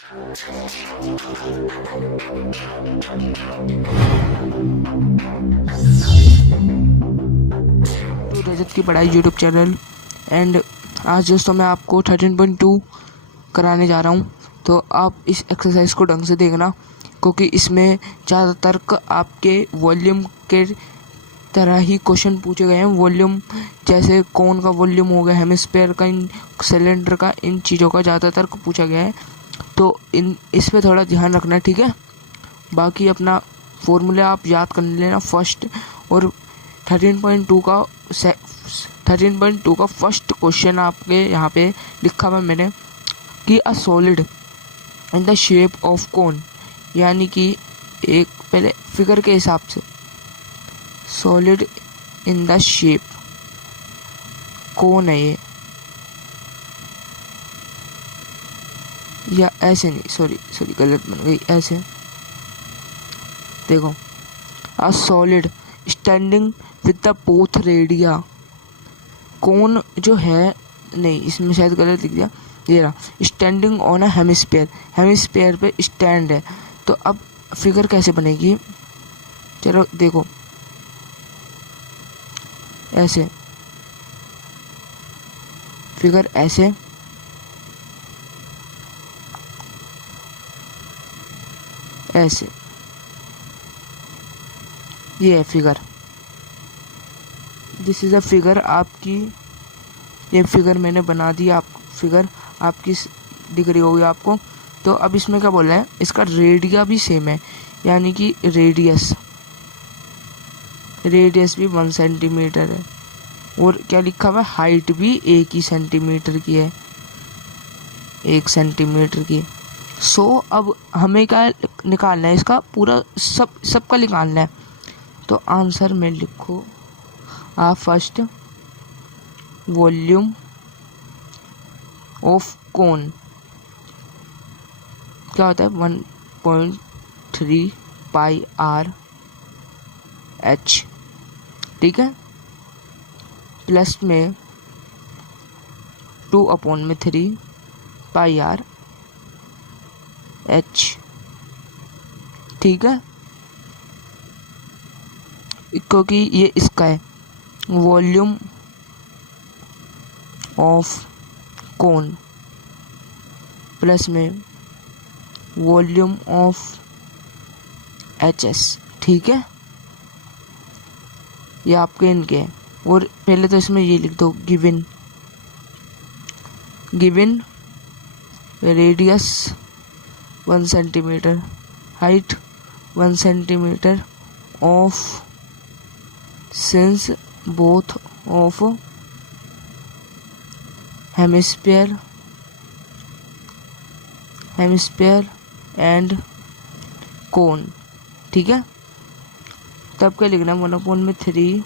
To रजत की पढ़ाई YouTube channel. And आज दोस्तों मैं आपको 13.2 कराने जा रहा हूँ, तो आप इस एक्सरसाइज को ढंग से देखना, क्योंकि इसमें ज़्यादातर आपके वॉल्यूम के तरह ही क्वेश्चन पूछे गए हैं। वॉल्यूम जैसे कौन का वॉल्यूम हो गया, हेमिस्फीयर का, इन सिलेंडर का, इन चीज़ों का ज़्यादातर पूछा गया है, तो इस पे थोड़ा ध्यान रखना, ठीक है। बाकी अपना फॉर्मूला आप याद कर लेना फर्स्ट। और 13.2 का फर्स्ट क्वेश्चन आपके यहाँ पे लिखा हुआ मैंने कि a solid in the shape of cone, यानी कि एक पहले फिगर के हिसाब से सॉलिड इन द शेप कोन है ये, या ऐसे नहीं, सॉरी गलत बन गई, ऐसे देखो, a solid standing with the both radii, cone जो है, नहीं इसमें शायद गलत लिख दिया, ये रहा, standing on a hemisphere, hemisphere पे स्टैंड है। तो अब फिगर कैसे बनेगी, चलो देखो, ऐसे फिगर, ऐसे ऐसे, ये है figure, this is a figure आपकी, ये फिगर मैंने बना दी, आप फिगर आपकी दिख रही होगी आपको। तो अब इसमें क्या बोला है, इसका रेडिया भी सेम है, यानी कि रेडियस भी 1 सेंटीमीटर है, और क्या लिखा हुआ है, हाइट भी 1 ही सेंटीमीटर की है, 1 सेंटीमीटर की। सो अब हमें क्या निकालना है, इसका पूरा सबका निकालना है। तो आंसर में लिखो आप फर्स्ट, वॉल्यूम ऑफ कोन क्या होता है, 1.3 पाई आर एच, ठीक है, प्लस में 2/3 पाई आर एच, ठीक है, क्योंकि ये इसका है वॉल्यूम ऑफ कोन, प्लस में वॉल्यूम ऑफ एच एस, ठीक है, ये आपके इनके हैं। और पहले तो इसमें ये लिख दो, given radius 1 centimetre, height 1 centimetre of since both of hemisphere and कोन, ठीक है। तब क्या लिखना है, 1/3,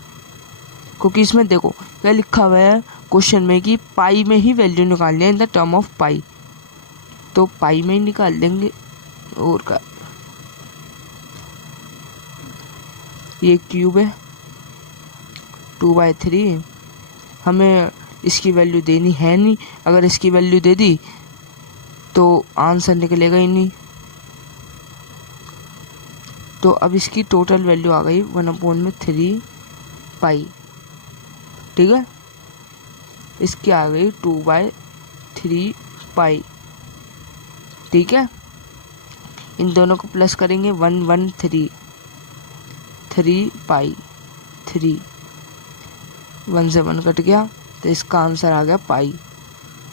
क्योंकि इसमें देखो क्या लिखा हुआ है क्वेश्चन में कि पाई में ही वैल्यू निकालनी है, इन द टर्म ऑफ पाई, तो पाई में ही निकाल देंगे। और का ये क्यूब है, 2/3, हमें इसकी वैल्यू देनी है नहीं, अगर इसकी वैल्यू दे दी तो आंसर निकलेगा ही नहीं। तो अब इसकी टोटल वैल्यू आ गई 1/3 पाई, ठीक है, इसकी आ गई 2/3 पाई, ठीक है। इन दोनों को प्लस करेंगे, 1/3 3 पाई, 3 1 से 1 कट गया, तो इसका आंसर आ गया पाई,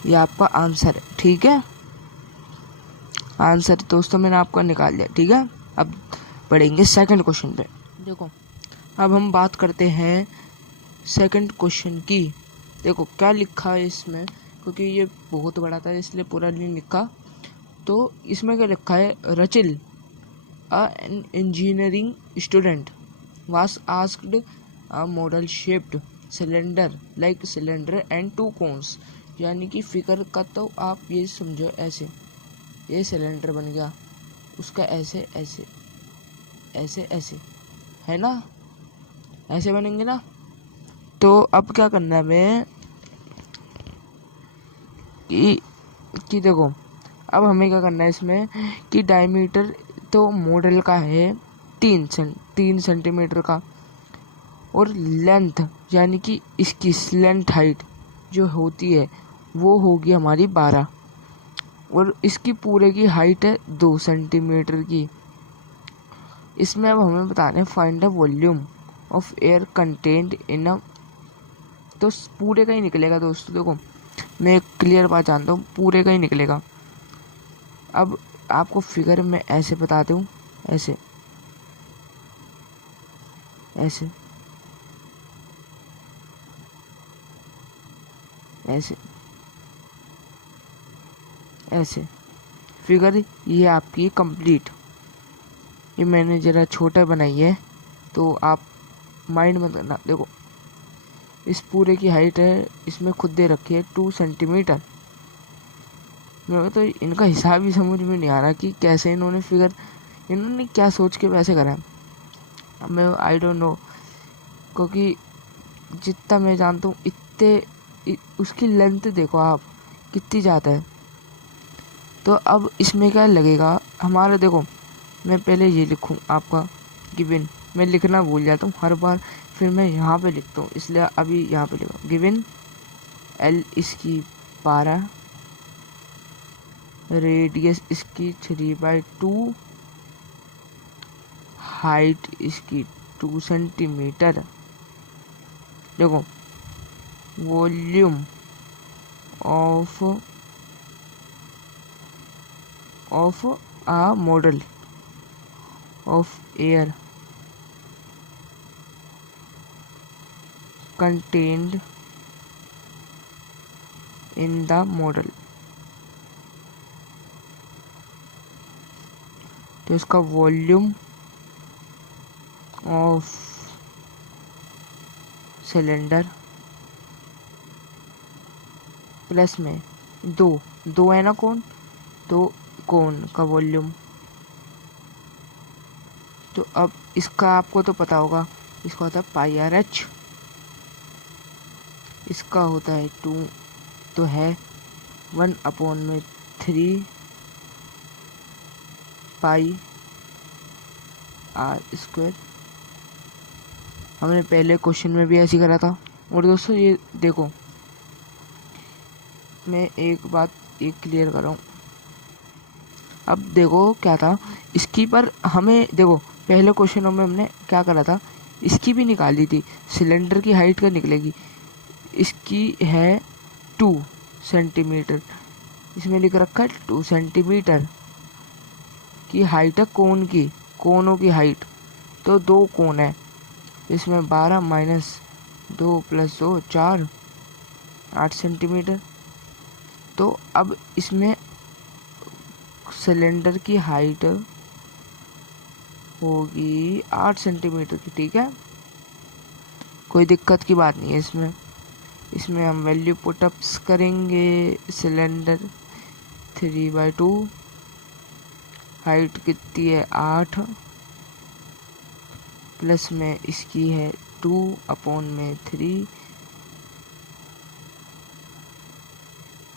ये आपका आंसर है, ठीक है। आंसर दोस्तों मैंने आपका निकाल लिया, ठीक है। अब बढ़ेंगे सेकंड क्वेश्चन पे। देखो अब हम बात करते हैं सेकंड क्वेश्चन की। देखो क्या लिखा है इसमें, क्योंकि ये बहुत बड़ा था इसलिए पूरा नहीं लिखा। तो इसमें क्या लिखा है, Rachel an engineering student was asked a model shaped cylinder like cylinder and 2 cones, यानी कि फिगर का तो आप ये समझो, ऐसे ये सिलेंडर बन गया, उसका ऐसे ऐसे ऐसे ऐसे है ना, ऐसे बनेंगे ना। तो अब क्या करना है हमें कि देखो अब हमें क्या करना है इसमें कि डायमीटर तो मॉडल का है 3 सेंटीमीटर का, और लेंथ यानी कि इसकी स्लेंट हाइट जो होती है वो होगी हमारी 12, और इसकी पूरे की हाइट है 2 सेंटीमीटर की। इसमें अब हमें बताना है find the volume of air content in a, तो पूरे का ही निकलेगा दोस्तों। देखो मैं एक क्लियर बात जानता हूँ, पूरे का ही निकलेगा। अब आपको फिगर में ऐसे बता दूँ, ऐसे ऐसे ऐसे ऐसे फिगर ये आपकी कंप्लीट, ये मैंने ज़रा छोटा बनाई है तो आप माइंड में करना। देखो इस पूरे की हाइट है, इसमें खुद दे रखी है 2 सेंटीमीटर। मेरे को तो इनका हिसाब ही समझ में नहीं आ रहा कि कैसे इन्होंने क्या सोच के वैसे करा है। मैं आई डोंट नो, क्योंकि जितना मैं जानता हूँ उसकी लेंथ देखो आप कितनी ज़्यादा है। तो अब इसमें क्या लगेगा हमारा, देखो मैं पहले ये लिखूँ आपका गिवन, मैं लिखना भूल जाता हूँ हर बार, फिर मैं यहाँ पे लिखता हूँ, इसलिए अभी यहाँ पे लिखा गिवन एल इसकी 12, रेडियस इसकी 3/2, हाइट इसकी 2 सेंटीमीटर। देखो volume of a model of air contained in the model। तो इसका वॉल्यूम ऑफ सिलेंडर प्लस में दो है ना कौन, तो कौन का वॉल्यूम। तो अब इसका आपको तो पता होगा, इसका होता है πRH, इसका होता है 2, तो है 1/3 πr²। हमने पहले क्वेश्चन में भी ऐसे करा था। और दोस्तों ये देखो मैं एक बात क्लियर कर रहा हूँ। अब देखो क्या था इसकी, पर हमें देखो पहले क्वेश्चनों में हमने क्या करा था, इसकी भी निकाली थी, सिलेंडर की हाइट का निकलेगी, इसकी है 2 सेंटीमीटर, इसमें लिख रखा है 2 सेंटीमीटर की हाइट है कोन की, कोनों की हाइट। तो 2 कोन है, इसमें 12 माइनस 2 प्लस 2 4, 8 सेंटीमीटर। तो अब इसमें सिलेंडर की हाइट होगी 8 सेंटीमीटर की, ठीक है, कोई दिक्कत की बात नहीं है इसमें हम वैल्यू पुटअप्स करेंगे। सिलेंडर 3/2, हाइट कितनी है 8, प्लस में इसकी है 2/3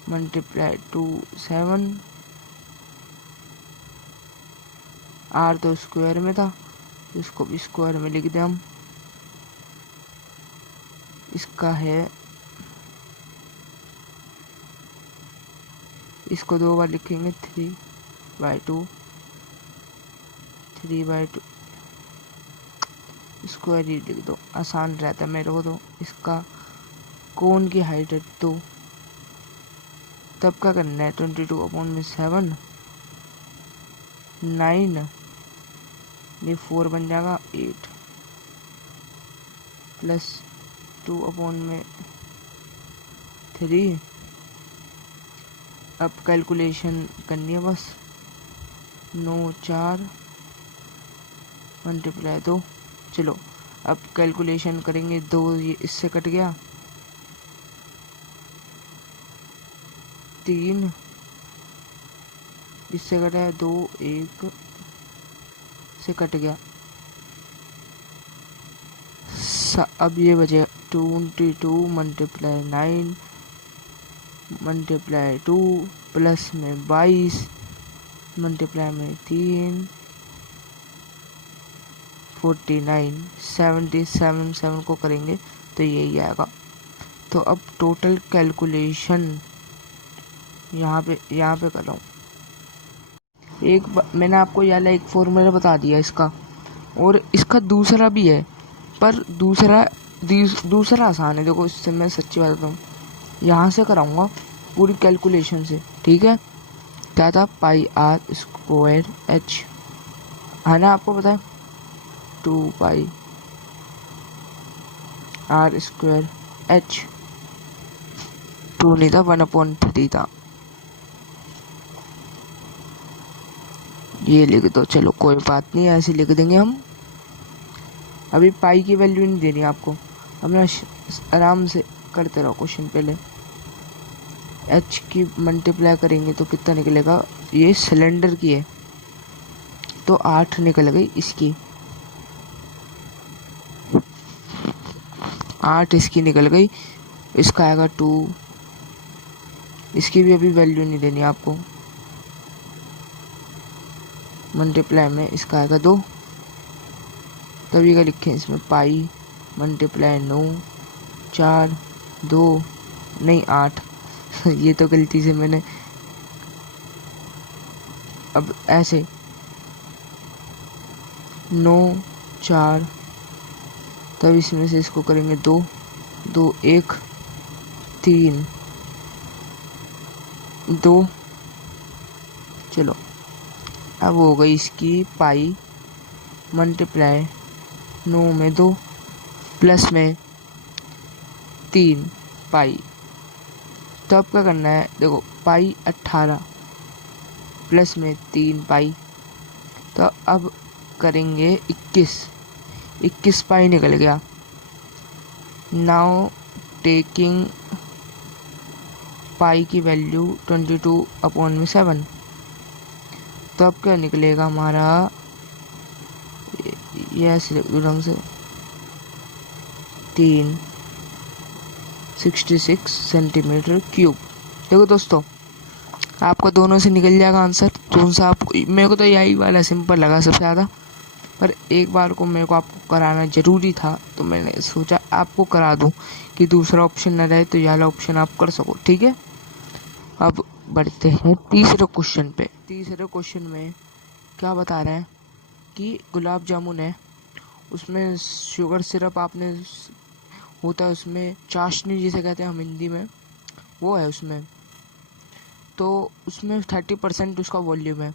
मल्टीप्लाई 2 7, आर तो स्क्वायर में था, इसको भी स्क्वायर में लिख दें हम। इसका है, इसको 2 बार लिखेंगे 3/2 स्क्वायर ही लिख दो, आसान रहता है मेरे को। तो इसका कोन की हाइट है 2, तब क्या करना है 22/7 9, ये 4 बन जाएगा 8, प्लस 2/3। अब कैलकुलेशन करनी है बस, 9 4 मल्टीप्लाई 2। चलो अब कैलकुलेशन करेंगे, 2 ये इससे कट गया, 3 इससे कटा है, 2 1 से कट गया। अब ये बचे 22 मल्टीप्लाई 9 मल्टीप्लाई 2 प्लस में 22 मल्टीप्लाई में 3 49 77 को करेंगे तो यही आएगा। तो अब टोटल कैलकुलेशन यहाँ पे कर रहा हूँ। मैंने आपको यार एक फॉर्मूला बता दिया इसका, और इसका दूसरा भी है, पर दूसरा आसान है। देखो इससे मैं सच्ची बात बताऊँ, यहाँ से कराऊंगा पूरी कैलकुलेशन से, ठीक है। क्या था, पाई आर स्क्वायर एच, है ना, आपको पता है 2 पाई आर स्क्वायर एच, 2 नहीं था 1/3 था। ये लिख दो, चलो कोई बात नहीं, ऐसे लिख देंगे हम। अभी पाई की वैल्यू नहीं देनी आपको, अपना आराम से करते रहो क्वेश्चन। पहले एच की मल्टीप्लाई करेंगे तो कितना निकलेगा, ये सिलेंडर की है तो 8 निकल गई इसकी, 8 इसकी निकल गई। इसका आएगा 2, इसकी भी अभी वैल्यू नहीं देनी आपको, मल्टीप्लाई में इसका आएगा 2, तभी का लिखे इसमें पाई मल्टीप्लाई 9 4 2 नहीं 8 ये तो गलती से मैंने, अब ऐसे 9 4, तब इसमें से इसको करेंगे 2 2 1 3 2, चलो अब हो गई इसकी पाई मल्टीप्लाई 9 में 2 प्लस में 3 पाई। तो अब क्या करना है, देखो पाई 18 प्लस में 3 पाई, तो अब करेंगे 21 पाई निकल गया। नाउ टेकिंग पाई की वैल्यू 22/7, तो अब क्या निकलेगा हमारा, ये ऐसे ढंग से 366 सेंटीमीटर क्यूब। देखो दोस्तों, आपका दोनों से निकल जाएगा आंसर, कौन सा आपको, मेरे को तो यही वाला सिंपल लगा सबसे ज़्यादा, पर एक बार को मेरे को आपको कराना ज़रूरी था, तो मैंने सोचा आपको करा दूं कि दूसरा ऑप्शन न रहे, तो ये वाला ऑप्शन आप कर सको, ठीक है। अब बढ़ते हैं तीसरे क्वेश्चन पे। तीसरे क्वेश्चन में क्या बता रहे हैं कि गुलाब जामुन है, उसमें शुगर सिरप आपने होता है, उसमें चाशनी जिसे कहते हैं हम हिंदी में, वो है उसमें, तो उसमें 30% उसका वॉल्यूम है।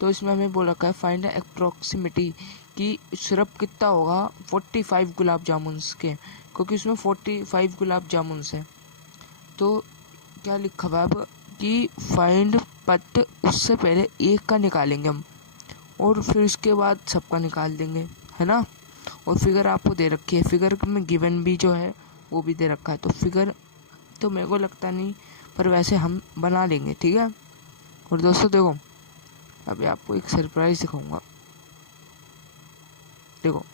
तो इसमें हमें बोल रखा है फाइंड अप्रोक्सीमेटी कि सिरप कितना होगा 45 गुलाब जामुन्स के, क्योंकि उसमें 45 गुलाब जामुन्स हैं। तो क्या लिखा हुआ अब कि फाइंड, बट उससे पहले एक का निकालेंगे हम, और फिर उसके बाद सबका निकाल देंगे, है ना। और फिगर आपको दे रखी है, फिगर में गिवन भी जो है वो भी दे रखा है, तो फिगर तो मेरे को लगता नहीं, पर वैसे हम बना लेंगे, ठीक है। और दोस्तों देखो, अभी आपको एक सरप्राइज दिखाऊंगा, देखो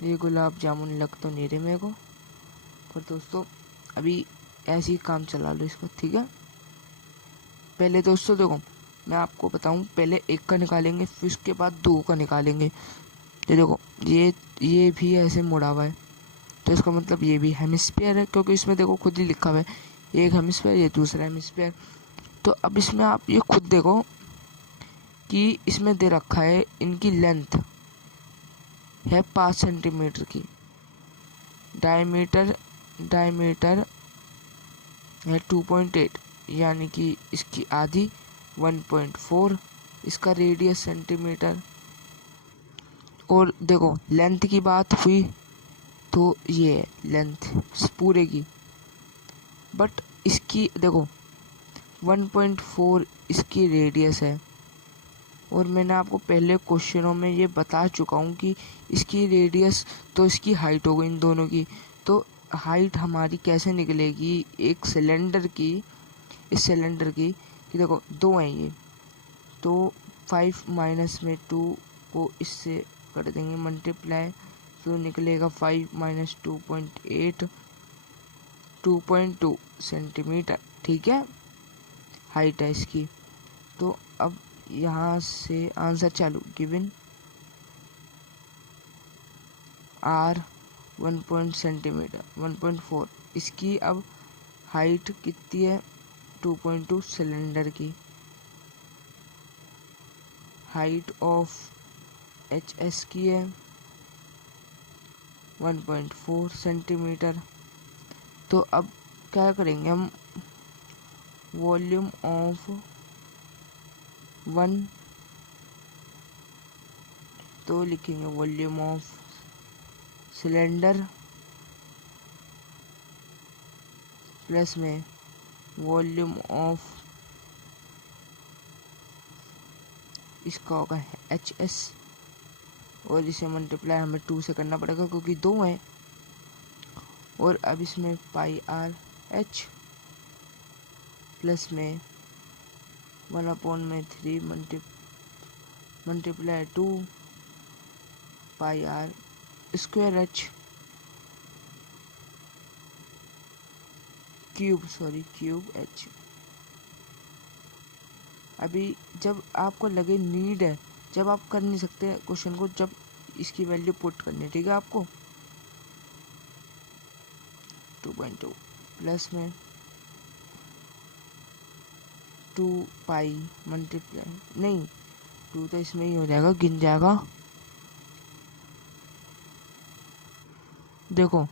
ये गुलाब जामुन लग तो नहीं रहे मेरे को, पर दोस्तों अभी ऐसे ही काम चला लो इसका, ठीक है। पहले दोस्तों देखो, मैं आपको बताऊं, पहले एक का निकालेंगे, फिर उसके बाद 2 का निकालेंगे। ये देखो, ये भी ऐसे मुड़ा हुआ है, तो इसका मतलब ये भी हेमिस्फीयर है, क्योंकि इसमें देखो खुद ही लिखा हुआ है, एक हेमिस्फीयर ये दूसरा हेमिस्फीयर। तो अब इसमें आप ये खुद देखो कि इसमें दे रखा है इनकी लेंथ है 5 सेंटीमीटर की, डायमीटर है 2.8, यानी कि इसकी आधी 1.4, इसका रेडियस सेंटीमीटर। और देखो लेंथ की बात हुई तो ये है लेंथ पूरे की, बट इसकी देखो 1.4 इसकी रेडियस है, और मैंने आपको पहले क्वेश्चनों में ये बता चुका हूँ कि इसकी रेडियस तो इसकी हाइट हो गई इन दोनों की। तो हाइट हमारी कैसे निकलेगी एक सिलेंडर की, इस सिलेंडर की, कि देखो 2 हैं ये, तो 5 माइनस में 2 को इससे कर देंगे मल्टीप्लाई, तो निकलेगा 5 माइनस 2.8 2.2 सेंटीमीटर। ठीक है, हाइट है इसकी। तो अब यहाँ से आंसर चालू, गिवन आर 1 सेंटीमीटर 1.4, इसकी अब हाइट कितनी है 2.2, सिलेंडर की हाइट ऑफ एच एस की है 1.4 सेंटीमीटर। तो अब क्या करेंगे हम, वॉल्यूम ऑफ 1, तो लिखेंगे वॉल्यूम ऑफ सिलेंडर प्लस में वॉल्यूम ऑफ इसका होगा एच एस, और इसे मल्टीप्लाई हमें 2 से करना पड़ेगा क्योंकि 2 है। और अब इसमें पाई आर एच प्लस में 1/3 multiply 2 pi r square H cube H. अभी जब आपको लगे नीड है, जब आप कर नहीं सकते क्वेश्चन को, जब इसकी वैल्यू पुट करनी है, ठीक है आपको 2.2 प्लस में 2 पाई मल्टीप्लाई, नहीं 2 तो इसमें ही हो जाएगा, गिन जाएगा। देखो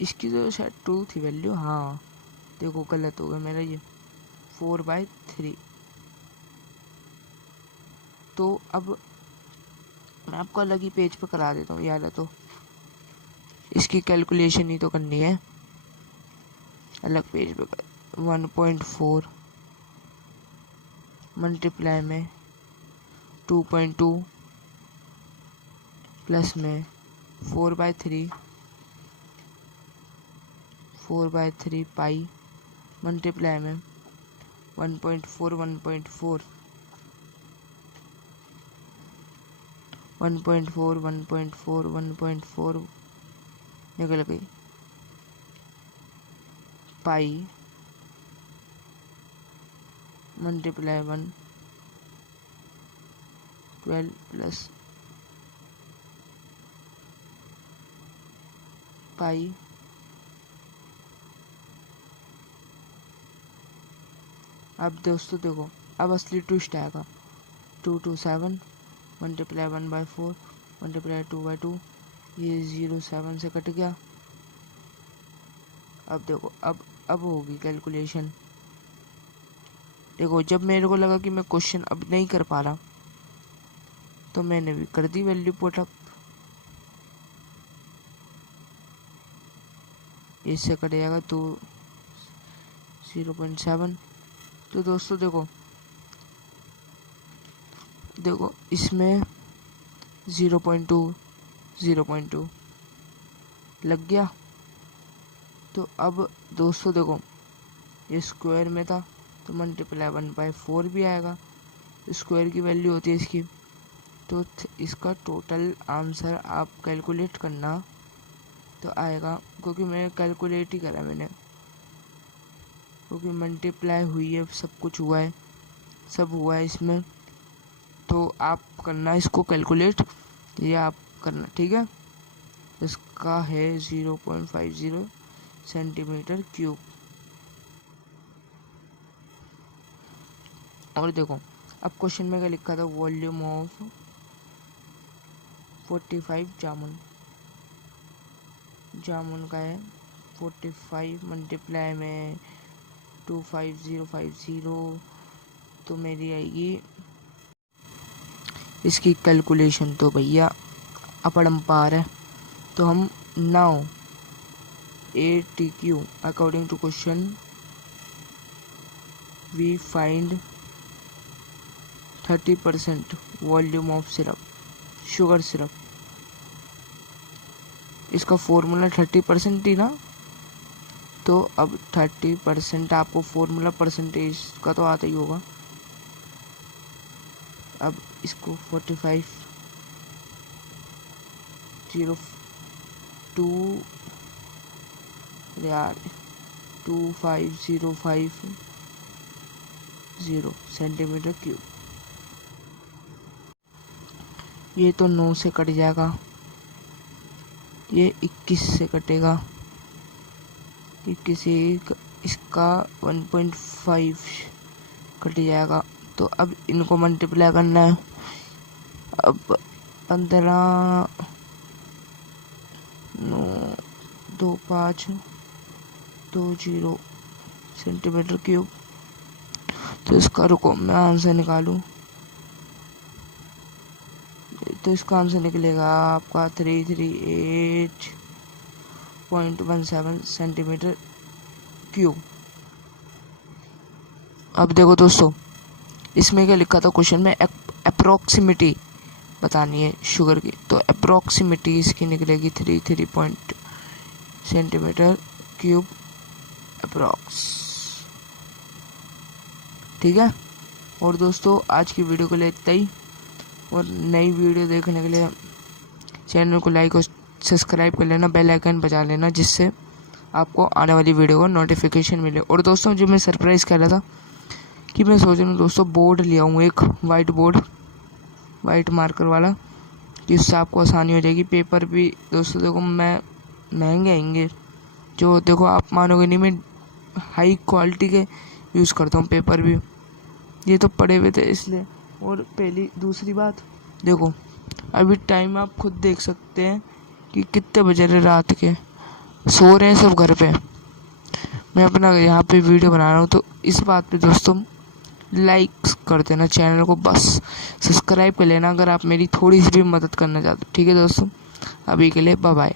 इसकी तो शायद 2 थी वैल्यू, हाँ देखो गलत हो गया मेरा, ये 4/3। तो अब मैं आपको अलग ही पेज पे करा देता हूँ, याद है तो इसकी कैलकुलेशन ही तो करनी है, अलग पेज पे 1.4 मल्टीप्लाई में 2.2 प्लस में 4/3 पाई मल्टीप्लाई में 1.4 निकल गई पाई मल्टीप्लाई 112 प्लस पाई अब दोस्तों देखो, अब असली ट्विस्ट आएगा, 227 मल्टीप्लाई 1/4 मल्टीप्लाई 2/2, ये 0.7 से कट गया। अब देखो, अब होगी कैलकुलेशन। देखो जब मेरे को लगा कि मैं क्वेश्चन अब नहीं कर पा रहा, तो मैंने भी कर दी वैल्यू पुट अप, इससे कट जाएगा तो 0.7। तो दोस्तों देखो इसमें 0.2 लग गया। तो अब दोस्तों देखो, ये स्क्वायर में था तो मल्टीप्लाई 1/4 भी आएगा, स्क्वायर की वैल्यू होती है इसकी। तो इसका टोटल आंसर आप कैलकुलेट करना तो आएगा, क्योंकि मैं कैलकुलेट ही करा मैंने, क्योंकि मल्टीप्लाई हुई है, सब कुछ हुआ है, सब हुआ है इसमें। तो आप करना इसको कैलकुलेट, ये आप करना, ठीक है। इसका है 0.50 सेंटीमीटर क्यूब। और देखो अब क्वेश्चन में क्या लिखा था, वॉल्यूम ऑफ 45 जामुन का है 45 मल्टीप्लाई में 25050, तो मेरी आएगी इसकी कैलकुलेशन तो भैया अपरंपार है। तो हम now ATQ according to question we find 30% volume of syrup, sugar syrup. इसका फॉर्मूला 30% ही ना, तो अब 30% आपको फॉर्मूला परसेंटेज का तो आता ही होगा, अब इसको 45 02 यार 25050 सेंटीमीटर क्यूब। ये तो 9 से कट जाएगा, ये 21 से कटेगा, 21 इसका 1.5 कट जाएगा। तो अब इनको मल्टीप्लाई करना है। अब 15 9 25 20 सेंटीमीटर क्यूब। तो इसका रुको मैं आंसर निकालूं। तो इसका आंसर निकलेगा आपका 338.17 सेंटीमीटर क्यूब। अब देखो दोस्तों, इसमें क्या लिखा था क्वेश्चन में, अप्रोक्सीमेटी बतानी है शुगर की। तो अप्रोक्सीमेटी इसकी निकलेगी 33 सेंटीमीटर क्यूब अप्रोक्स। ठीक है। और दोस्तों आज की वीडियो के लिए इतना ही, और नई वीडियो देखने के लिए चैनल को लाइक और सब्सक्राइब कर लेना, बेल आइकन बजा लेना, जिससे आपको आने वाली वीडियो का नोटिफिकेशन मिले। और दोस्तों जो मैं सरप्राइज़ कर रहा था कि मैं सोच रहा हूँ दोस्तों बोर्ड ले आऊँ, एक वाइट बोर्ड, वाइट मार्कर वाला, कि उससे आपको आसानी हो जाएगी। पेपर भी दोस्तों देखो मैं महंगे आएंगे, जो देखो आप मानोगे नहीं, मैं हाई क्वालिटी के यूज़ करता हूँ पेपर भी। ये तो पड़े हुए थे इसलिए। और पहली दूसरी बात देखो, अभी टाइम आप खुद देख सकते हैं कि कितने बजे रहे रात के, सो रहे हैं सब घर पे, मैं अपना यहाँ पे वीडियो बना रहा हूँ। तो इस बात पे दोस्तों लाइक कर देना, चैनल को बस सब्सक्राइब कर लेना अगर आप मेरी थोड़ी सी भी मदद करना चाहते हो। ठीक है दोस्तों, अभी के लिए बाय बाय।